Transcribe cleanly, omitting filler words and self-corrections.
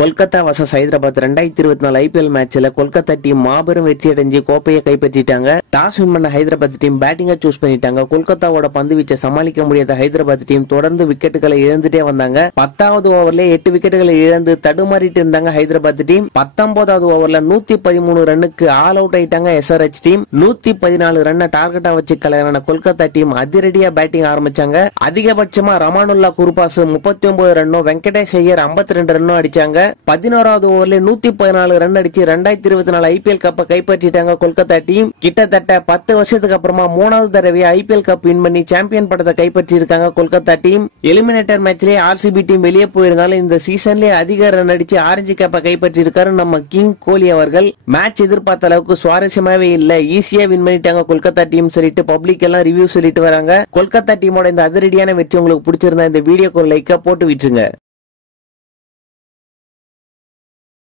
Kolkata versus Hyderabad 2024 IPL மேட்ச்ல Kolkata team மாபெரும் வெற்றி அடைஞ்சு கோப்பையை கைப்பற்றிட்டாங்க. டாஸ் வின் பண்ண ஹைதராபாத் டீம் பேட்டிங்கா சூஸ் பண்ணிட்டாங்க. கொல்கத்தாவோட பந்து வீச்சை சமாளிக்க முடியாத ஹைதராபாத் டீம் தொடர்ந்து விக்கெட்டுகளை இழந்துட்டே வந்தாங்க. 10வது ஓவர்ல 8 விக்கெட்டுகளை இழந்து தடுமாறிட்டு இருந்தாங்க ஹைதராபாத் டீம். 19வது ஓவர்ல 113 ரன்னுக்கு ஆல் அவுட் ஆயிட்டாங்க எஸ்ஆர்எச் டீம். 114 ரன்னை டார்கெட்டா வச்சு கலையான கொல்கத்தா டீம் அதிரடியா பேட்டிங் ஆரம்பிச்சாங்க. அதிகபட்சமா ரமானுல்லா குருபாஸ் 39 ரன்னும் வெங்கடேஷ் ஐயர் 52 ரன்னும் அடிச்சாங்க. 11வது ஓவர்ல 114 ரன் அடிச்சு 2024 ஐபிஎல் கப்பை கைப்பற்றிட்டாங்க கொல்கத்தா டீம். கிட்டத்தட்ட 10 வருஷத்துக்கு அப்புறமா 3வது தடவை ஐபிஎல் கப் வின் பண்ணி சாம்பியன் பட்டத்தை கைப்பற்றி இருக்காங்க Kolkata team. Eliminator மேட்ச்லயே RCB team வெளியே போயிருந்தாலும் இந்த சீசன்லயே அதிக ரன் அடிச்சு ஆரஞ்சு கப்பை கைப்பற்றி இருக்காரு நம்ம கிங் கோலி அவர்கள். மேட்ச் எதிர்பார்த்த அளவுக்கு சுவாரஸ்யமாவே இல்ல, ஈஸியா வின் பண்ணிட்டாங்க கொல்கத்தா டீம் சொல்லிட்டு பப்ளிக் எல்லாம் ரிவ்யூ சொல்லிட்டு வராங்க. கொல்கத்தா டீமோட இந்த அதிரடியான வெற்றி உங்களுக்கு பிடிச்சிருந்தா இந்த வீடியோக்கு ஒரு லைக்கா போட்டு விட்டுருங்க.